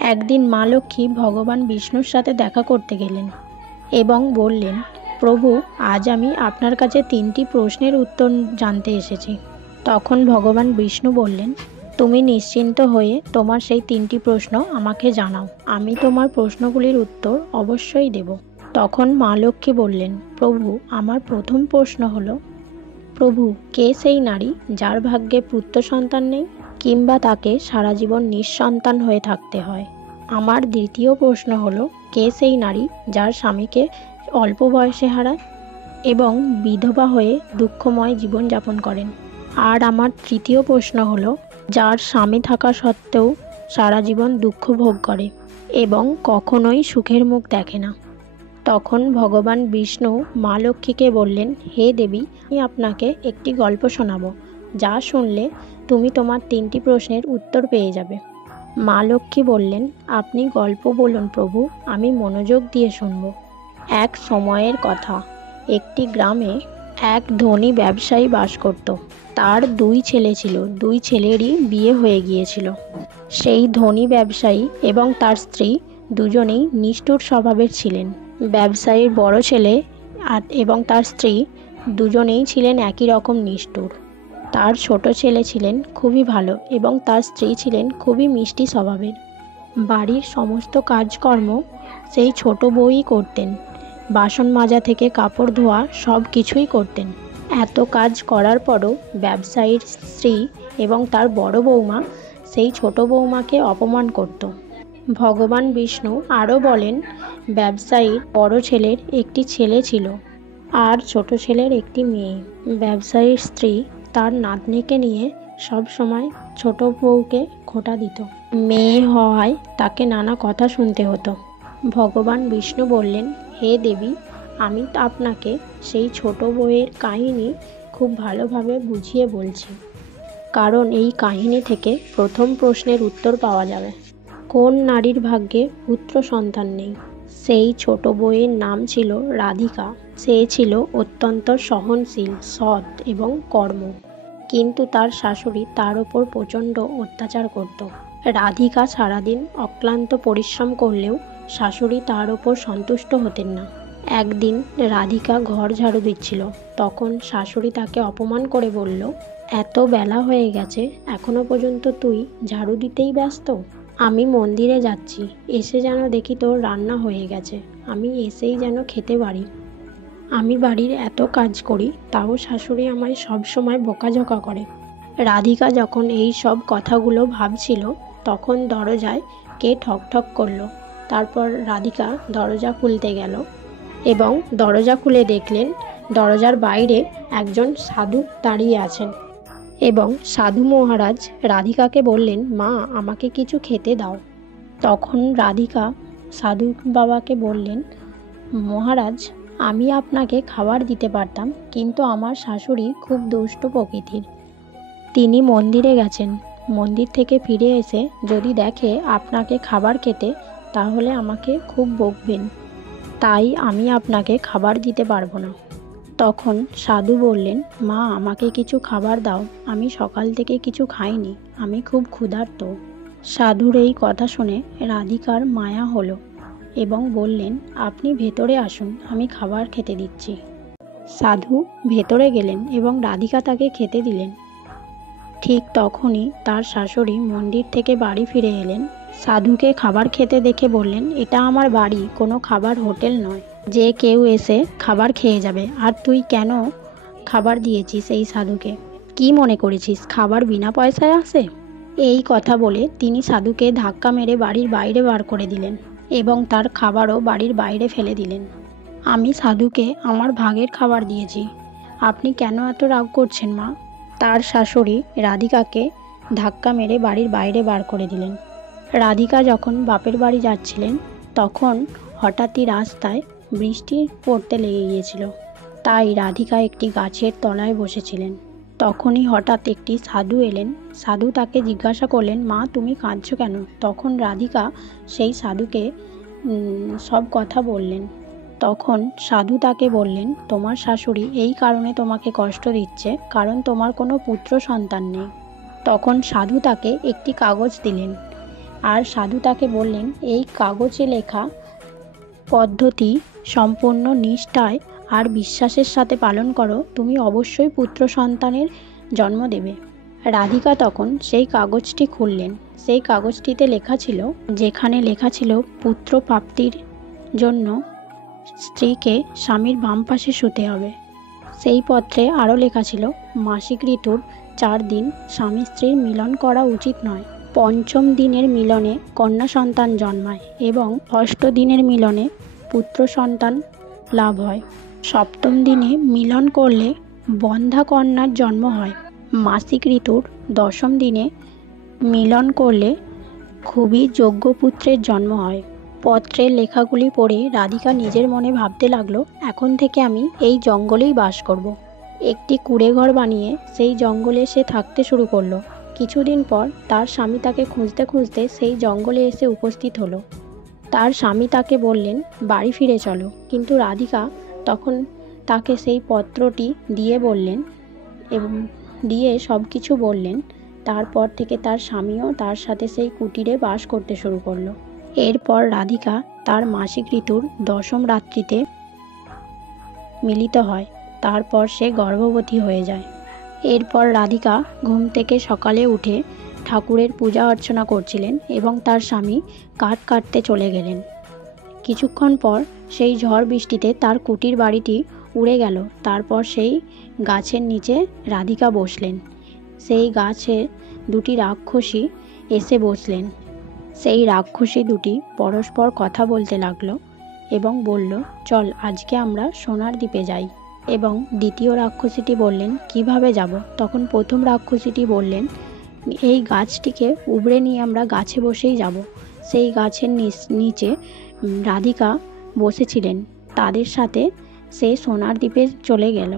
একদিন মা লক্ষ্মী ভগবান বিষ্ণুর সাথে দেখা করতে গেলেন এবং বললেন, প্রভু, আজ আমি আপনার কাছে 3টি প্রশ্নের উত্তর জানতে এসেছি। তখন ভগবান বিষ্ণু বললেন, তুমি নিশ্চিন্ত হয়ে তোমার সেই 3টি প্রশ্ন আমাকে জানাও, আমি তোমার প্রশ্নগুলির উত্তর অবশ্যই দেব। তখন মা লক্ষ্মী বললেন, প্রভু, আমার প্রথম প্রশ্ন হলো, প্রভু, কে সেই নারী যার ভাগ্যে পুত্র সন্তান নেই কিংবা তাকে সারা জীবন নিঃসন্তান হয়ে থাকতে হয়? আমার দ্বিতীয় প্রশ্ন হলো, কে সেই নারী যার স্বামীকে অল্প বয়সে হারায় এবং বিধবা হয়ে দুঃখময় জীবনযাপন করেন? আর আমার তৃতীয় প্রশ্ন হলো, যার স্বামী থাকা সত্ত্বেও সারা জীবন দুঃখ ভোগ করে এবং কখনোই সুখের মুখ দেখে না। তখন ভগবান বিষ্ণু মা লক্ষ্মীকে বললেন, হে দেবী, আমি আপনাকে একটি গল্প শোনাবো, যা শুনলে তুমি তোমার 3টি প্রশ্নের উত্তর পেয়ে যাবে। মা লক্ষ্মী বললেন, আপনি গল্প বলুন প্রভু, আমি মনোযোগ দিয়ে শুনব। এক সময়ের কথা, একটি গ্রামে এক ধনী ব্যবসায়ী বাস করত। তার 2 ছেলে ছিল, 2 ছেলেরই বিয়ে হয়ে গিয়েছিল। সেই ধনী ব্যবসায়ী এবং তার স্ত্রী দুজনেই নিষ্ঠুর স্বভাবের ছিলেন। ব্যবসায়ীর বড় ছেলে এবং তার স্ত্রী দুজনেই ছিলেন একই রকম নিষ্ঠুর। তার ছোট ছেলে ছিলেন খুবই ভালো এবং তার স্ত্রী ছিলেন খুবই মিষ্টি স্বভাবের। বাড়ির সমস্ত কাজকর্ম সেই ছোট বউই করতেন। বাসন মাজা থেকে কাপড় ধোয়া সব কিছুই করতেন। এত কাজ করার পরও ব্যবসায়ীর স্ত্রী এবং তার বড় বৌমা সেই ছোট বৌমাকে অপমান করত। ভগবান বিষ্ণু আরও বলেন, ব্যবসায়ীর বড় ছেলের একটি ছেলে ছিল আর ছোট ছেলের একটি মেয়ে। ব্যবসায়ীর স্ত্রী তার নাতনিকে নিয়ে সব সময় ছোট বউকে খোঁটা দিত। মেয়ে হওয়ায় তাকে নানা কথা শুনতে হতো। ভগবান বিষ্ণু বললেন, হে দেবী, আমি আপনাকে সেই ছোট বউয়ের কাহিনী খুব ভালোভাবে বুঝিয়ে বলছি, কারণ এই কাহিনী থেকে প্রথম প্রশ্নের উত্তর পাওয়া যাবে। কোন নারীর ভাগ্যে পুত্র সন্তান নেই? সেই ছোট বউয়ের নাম ছিল রাধিকা। সে ছিল অত্যন্ত সহনশীল, সৎ এবং কর্ম, কিন্তু তার শাশুড়ি তার ওপর প্রচণ্ড অত্যাচার করত। রাধিকা সারাদিন অক্লান্ত পরিশ্রম করলেও শাশুড়ি তার ওপর সন্তুষ্ট হতেন না। একদিন রাধিকা ঘর ঝাড়ু দিচ্ছিল, তখন শাশুড়ি তাকে অপমান করে বলল, এত বেলা হয়ে গেছে, এখনো পর্যন্ত তুই ঝাড়ু দিতেই ব্যস্ত? আমি মন্দিরে যাচ্ছি, এসে যেন দেখি তোর রান্না হয়ে গেছে, আমি এসেই যেন খেতে পারি। আমি বাড়ির এত কাজ করি, তাও শাশুড়ি আমায় সবসময় বকাঝকা করে। রাধিকা যখন এই সব কথাগুলো ভাবছিল, তখন দরজায় কে ঠক ঠক করলো। তারপর রাধিকা দরজা খুলতে গেল এবং দরজা খুলে দেখলেন দরজার বাইরে একজন সাধু দাঁড়িয়ে আছেন এবং সাধু মহারাজ রাধিকাকে বললেন, মা, আমাকে কিছু খেতে দাও। তখন রাধিকা সাধু বাবাকে বললেন, মহারাজ, আমি আপনাকে খাবার দিতে পারতাম, কিন্তু আমার শাশুড়ি খুব দুষ্ট প্রকৃতির। তিনি মন্দিরে গেছেন। মন্দির থেকে ফিরে এসে যদি দেখে আপনাকে খাবার খেতে, তাহলে আমাকে খুব বকবেন। তাই আমি আপনাকে খাবার দিতে পারবো না। তখন সাধু বললেন, মা, আমাকে কিছু খাবার দাও, আমি সকাল থেকে কিছু খাইনি, আমি খুব ক্ষুধার্ত। সাধুর এই কথা শুনে রাধিকার মায়া হলো এবং বললেন, আপনি ভেতরে আসুন, আমি খাবার খেতে দিচ্ছি। সাধু ভেতরে গেলেন এবং রাধিকা তাকে খেতে দিলেন। ঠিক তখনই তার শাশুড়ি মন্দির থেকে বাড়ি ফিরে এলেন। সাধুকে খাবার খেতে দেখে বললেন, এটা আমার বাড়ি, কোনো খাবার হোটেল নয় যে কেউ এসে খাবার খেয়ে যাবে। আর তুই কেন খাবার দিয়েছিস এই সাধুকে? কি মনে করেছিস খাবার বিনা পয়সায় আসে? এই কথা বলে তিনি সাধুকে ধাক্কা মেরে বাড়ির বাইরে বার করে দিলেন এবং তার খাবারও বাড়ির বাইরে ফেলে দিলেন। আমি সাধুকে আমার ভাগের খাবার দিয়েছি, আপনি কেন এত রাগ করছেন মা? তার শাশুড়ি রাধিকাকে ধাক্কা মেরে বাড়ির বাইরে বার করে দিলেন। রাধিকা যখন বাপের বাড়ি যাচ্ছিলেন, তখন হঠাৎই রাস্তায় বৃষ্টি পড়তে লেগে গিয়েছিল। তাই রাধিকা একটি গাছের তলায় বসেছিলেন। তখনই হঠাৎ একটি সাধু এলেন। সাধু তাকে জিজ্ঞাসা করলেন, মা, তুমি কাঁদছো কেন? তখন রাধিকা সেই সাধুকে সব কথা বললেন। তখন সাধু তাকে বললেন, তোমার শাশুড়ি এই কারণে তোমাকে কষ্ট দিচ্ছে, কারণ তোমার কোনো পুত্র সন্তান নেই। তখন সাধু তাকে একটি কাগজ দিলেন আর সাধু তাকে বললেন, এই কাগজে লেখা পদ্ধতি সম্পূর্ণ নিষ্ঠায় আর বিশ্বাসের সাথে পালন করো, তুমি অবশ্যই পুত্র সন্তানের জন্ম দেবে। রাধিকা তখন সেই কাগজটি খুললেন। সেই কাগজটিতে লেখা ছিল, যেখানে লেখা ছিল পুত্র প্রাপ্তির জন্য স্ত্রীকে স্বামীর বাম পাশে শুতে হবে। সেই পত্রে আরও লেখা ছিল, মাসিক ঋতুর 4 দিন স্বামী স্ত্রীর মিলন করা উচিত নয়। 5ম দিনের মিলনে কন্যা সন্তান জন্মায় এবং 8 দিনের মিলনে পুত্র সন্তান লাভ হয়। 7ম দিনে মিলন করলে বন্ধা কন্যার জন্ম হয়। মাসিক ঋতুর 10ম দিনে মিলন করলে খুবই যোগ্য পুত্রের জন্ম হয়। পত্রের লেখাগুলি পড়ে রাধিকা নিজের মনে ভাবতে লাগলো, এখন থেকে আমি এই জঙ্গলেই বাস করব। একটি কুঁড়ে ঘর বানিয়ে সেই জঙ্গলে সে থাকতে শুরু করলো। কিছুদিন পর তার স্বামী তাকে খুঁজতে খুঁজতে সেই জঙ্গলে এসে উপস্থিত হলো। তার স্বামী তাকে বললেন, বাড়ি ফিরে চলো। কিন্তু রাধিকা তখন তাকে সেই পত্রটি দিয়ে বললেন এবং দিয়ে সব কিছু বললেন। তারপর থেকে তার স্বামীও তার সাথে সেই কুটিরে বাস করতে শুরু করলো। এরপর রাধিকা তার মাসিক ঋতুর 10ম রাত্রিতে মিলিত হয়। তারপর সে গর্ভবতী হয়ে যায়। এরপর রাধিকা ঘুম থেকে সকালে উঠে ঠাকুরের পূজা অর্চনা করছিলেন এবং তার স্বামী কাঠ কাটতে চলে গেলেন। কিছুক্ষণ পর সেই ঝড় বৃষ্টিতে তার কুটির বাড়িটি উড়ে গেল। তারপর সেই গাছের নিচে রাধিকা বসলেন। সেই গাছে 2টি রাক্ষসী এসে বসলেন। সেই রাক্ষসী দুটি পরস্পর কথা বলতে লাগলো এবং বলল, চল আজকে আমরা সোনার দ্বীপে যাই। এবং দ্বিতীয় রাক্ষসীটি বললেন, কিভাবে যাব? তখন প্রথম রাক্ষসীটি বললেন, এই গাছটিকে উবড়ে নিয়ে আমরা গাছে বসেই যাব। সেই গাছের নিচে রাধিকা বসেছিলেন। তাদের সাথে সে সোনার দ্বীপে চলে গেল।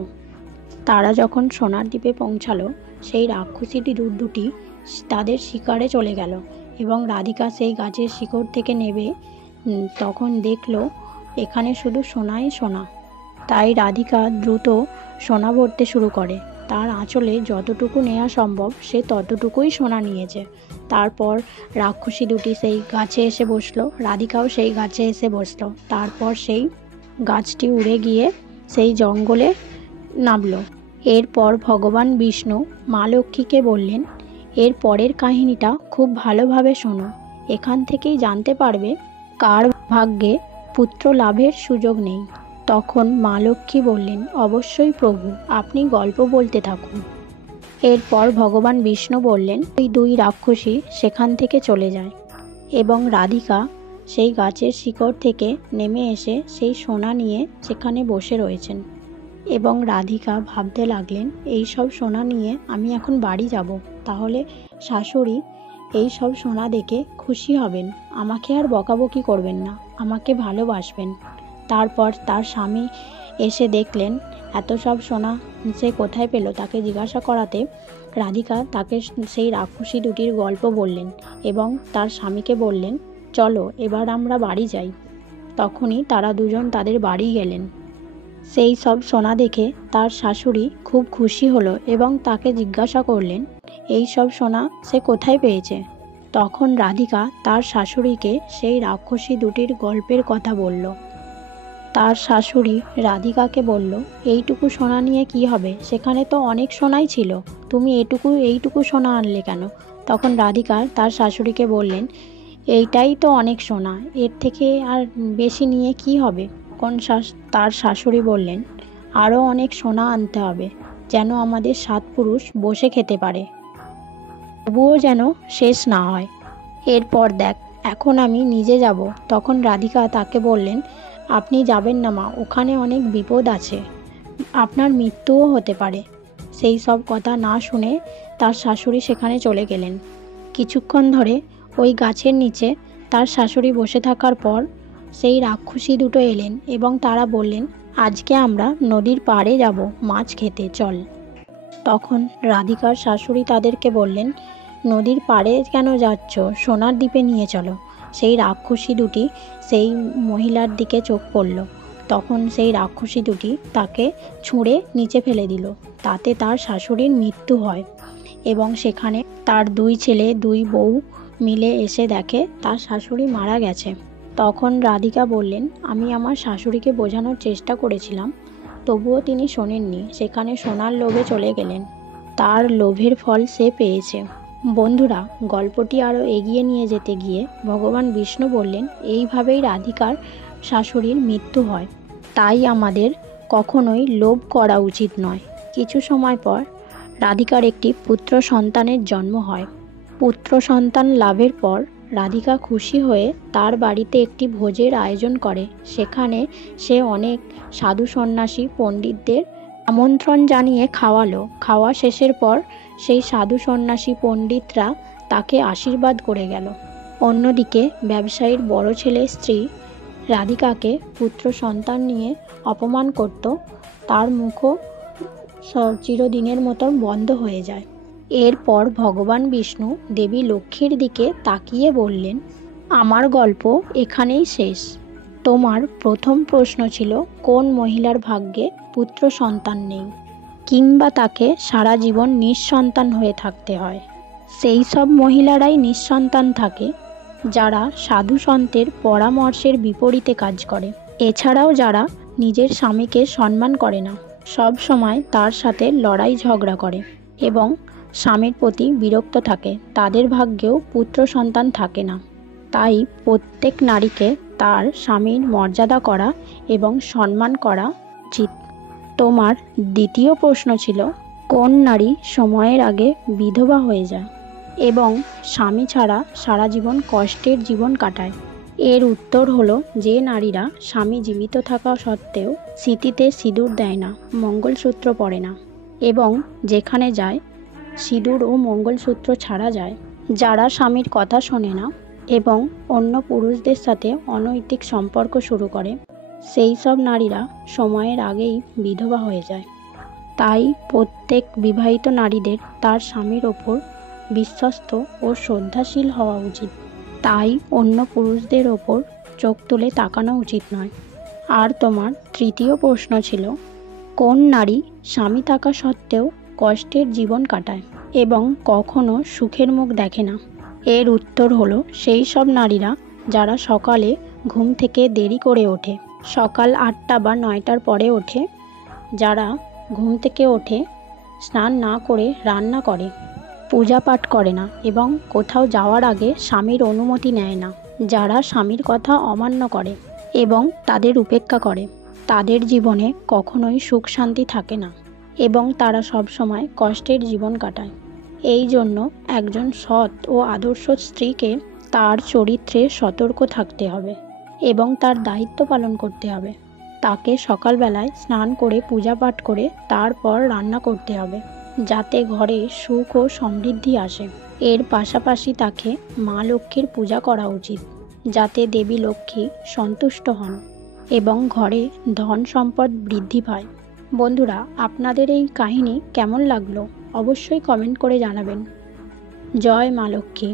তারা যখন সোনার দ্বীপে পৌঁছালো, সেই রাক্ষসীটি দুটি তাদের শিকারে চলে গেল এবং রাধিকা সেই গাছের শিকড় থেকে নেবে তখন দেখলো এখানে শুধু সোনাই সোনা। তাই রাধিকা দ্রুত সোনা ভরতে শুরু করে। তার আঁচলে যতটুকু নেওয়া সম্ভব সে ততটুকুই সোনা নিয়েছে। তারপর রাক্ষসী দুটি সেই গাছে এসে বসলো। রাধিকাও সেই গাছে এসে বসলো। তারপর সেই গাছটি উড়ে গিয়ে সেই জঙ্গলে নামলো। এরপর ভগবান বিষ্ণু মা লক্ষ্মীকে বললেন, এর পরের কাহিনীটা খুব ভালোভাবে শোনো। এখান থেকেই জানতে পারবে কার ভাগ্যে পুত্র লাভের সুযোগ নেই। তখন মা লক্ষ্মী বললেন, অবশ্যই প্রভু, আপনি গল্প বলতে থাকুন। এরপর ভগবান বিষ্ণু বললেন, ওই 2 রাক্ষসী সেখান থেকে চলে যায় এবং রাধিকা সেই গাছের শিকড় থেকে নেমে এসে সেই সোনা নিয়ে সেখানে বসে রয়েছেন। এবং রাধিকা ভাবতে লাগলেন, এই সব সোনা নিয়ে আমি এখন বাড়ি যাব, তাহলে শাশুড়ি এই সব সোনা দেখে খুশি হবেন, আমাকে আর বকাবকি করবেন না, আমাকে ভালোবাসবেন। তারপর তার স্বামী এসে দেখলেন এত সব সোনা সে কোথায় পেল। তাকে জিজ্ঞাসা করাতে রাধিকা তাকে সেই রাক্ষসী দুটির গল্প বললেন এবং তার স্বামীকে বললেন, চলো এবার আমরা বাড়ি যাই। তখনই তারা দুজন তাদের বাড়ি গেলেন। সেই সব সোনা দেখে তার শাশুড়ি খুব খুশি হলো এবং তাকে জিজ্ঞাসা করলেন, এই সব সোনা সে কোথায় পেয়েছে। তখন রাধিকা তার শাশুড়িকে সেই রাক্ষসী দুটির গল্পের কথা বলল। তার শাশুড়ি রাধিকাকে বলল, এইটুকু সোনা নিয়ে কি হবে, সেখানে তো অনেক সোনাই ছিল, তুমি এইটুকু সোনা আনলে কেন? তখন রাধিকা তার শাশুড়িকে বললেন, এইটাই তো অনেক সোনা, এর থেকে আর বেশি নিয়ে কি হবে? তখন তার শাশুড়ি বললেন, আরও অনেক সোনা আনতে হবে, যেন আমাদের 7 পুরুষ বসে খেতে পারে, তবুও যেন শেষ না হয়। এরপর দেখ, এখন আমি নিজে যাব। তখন রাধিকা তাকে বললেন, আপনি যাবেন না মা, ওখানে অনেক বিপদ আছে, আপনার মৃত্যুও হতে পারে। সেই সব কথা না শুনে তার শাশুড়ি সেখানে চলে গেলেন। কিছুক্ষণ ধরে ওই গাছের নিচে তার শাশুড়ি বসে থাকার পর সেই রাক্ষসী দুটো এলেন এবং তারা বললেন, আজকে আমরা নদীর পাড়ে যাব মাছ খেতে, চল। তখন রাধিকার শাশুড়ি তাদেরকে বললেন, নদীর পাড়ে কেন যাচ্ছ, সোনার দ্বীপে নিয়ে চলো। সেই রাক্ষসী দুটি সেই মহিলার দিকে চোখ পড়ল। তখন সেই রাক্ষসী দুটি তাকে ছুঁড়ে নিচে ফেলে দিল। তাতে তার শাশুড়ির মৃত্যু হয় এবং সেখানে তার 2 ছেলে 2 বউ মিলে এসে দেখে তার শাশুড়ি মারা গেছে। তখন রাধিকা বললেন, আমি আমার শাশুড়িকে বোঝানোর চেষ্টা করেছিলাম, তবুও তিনি শোনেননি। সেখানে সোনার লোভে চলে গেলেন। তার লোভের ফল সে পেয়েছে। বন্ধুরা, গল্পটি আরও এগিয়ে নিয়ে যেতে গিয়ে ভগবান বিষ্ণু বললেন, এইভাবেই রাধিকার শাশুড়ির মৃত্যু হয়। তাই আমাদের কখনোই লোভ করা উচিত নয়। কিছু সময় পর রাধিকার একটি পুত্র সন্তানের জন্ম হয়। পুত্র সন্তান লাভের পর রাধিকা খুশি হয়ে তার বাড়িতে একটি ভোজের আয়োজন করে। সেখানে সে অনেক সাধু সন্ন্যাসী পণ্ডিতদের আমন্ত্রণ জানিয়ে খাওয়ালো। খাওয়া শেষের পর সেই সাধু সন্ন্যাসী পণ্ডিতরা তাকে আশীর্বাদ করে গেল। অন্যদিকে ব্যবসায়ীর বড় ছেলে স্ত্রী রাধিকাকে পুত্র সন্তান নিয়ে অপমান করত। তার মুখও চিরদিনের মতো বন্ধ হয়ে যায়। এরপর ভগবান বিষ্ণু দেবী লক্ষ্মীর দিকে তাকিয়ে বললেন, আমার গল্প এখানেই শেষ। তোমার প্রথম প্রশ্ন ছিল কোন মহিলার ভাগ্যে পুত্র সন্তান নেই, কিংবা তাকে সারা জীবন নিঃসন্তান হয়ে থাকতে হয়। সেই সব মহিলারাই নিঃসন্তান থাকে যারা সাধু সন্তের পরামর্শের বিপরীতে কাজ করে। এছাড়াও যারা নিজের স্বামীকে সম্মান করে না, সব সময় তার সাথে লড়াই ঝগড়া করে এবং স্বামীর প্রতি বিরক্ত থাকে, তাদের ভাগ্যেও পুত্র সন্তান থাকে না। তাই প্রত্যেক নারীকে তার স্বামীর মর্যাদা করা এবং সম্মান করা উচিত। তোমার দ্বিতীয় প্রশ্ন ছিল কোন নারী সময়ের আগে বিধবা হয়ে যায় এবং স্বামী ছাড়া সারা জীবন কষ্টের জীবন কাটায়। এর উত্তর হলো, যে নারীরা স্বামী জীবিত থাকা সত্ত্বেও স্মৃতিতে সিঁদুর দেয় না, মঙ্গলসূত্র পরে না এবং যেখানে যায় সিঁদুর ও মঙ্গলসূত্র ছাড়া যায়। যারা স্বামীর কথা শোনে না এবং অন্য পুরুষদের সাথে অনৈতিক সম্পর্ক শুরু করে, সেই সব নারীরা সময়ের আগেই বিধবা হয়ে যায়। তাই প্রত্যেক বিবাহিত নারীদের তার স্বামীর ওপর বিশ্বস্ত ও শ্রদ্ধাশীল হওয়া উচিত। তাই অন্য পুরুষদের ওপর চোখ তুলে তাকানো উচিত নয়। আর তোমার তৃতীয় প্রশ্ন ছিল কোন নারী স্বামী থাকা সত্ত্বেও কষ্টের জীবন কাটায় এবং কখনো সুখের মুখ দেখে না। এর উত্তর হলো, সেই সব নারীরা যারা সকালে ঘুম থেকে দেরি করে ওঠে, সকাল 8টা বা 9টার পরে ওঠে, যারা ঘুম থেকে ওঠে স্নান না করে রান্না করে, পূজা পাঠ করে না এবং কোথাও যাওয়ার আগে স্বামীর অনুমতি নেয় না, যারা স্বামীর কথা অমান্য করে এবং তাদের উপেক্ষা করে, তাদের জীবনে কখনোই সুখ শান্তি থাকে না এবং তারা সব সময় কষ্টের জীবন কাটায়। এই জন্য একজন সৎ ও আদর্শ স্ত্রীকে তার চরিত্রে সতর্ক থাকতে হবে এবং তার দায়িত্ব পালন করতে হবে। তাকে সকালবেলায় স্নান করে পূজা পাঠ করে তারপর রান্না করতে হবে, যাতে ঘরে সুখ ও সমৃদ্ধি আসে। এর পাশাপাশি তাকে মা লক্ষ্মীর পূজা করা উচিত, যাতে দেবী লক্ষ্মী সন্তুষ্ট হন এবং ঘরে ধন সম্পদ বৃদ্ধি পায়। বন্ধুরা, আপনাদের এই কাহিনী কেমন লাগলো অবশ্যই কমেন্ট করে জানাবেন। জয় মা লক্ষ্মী।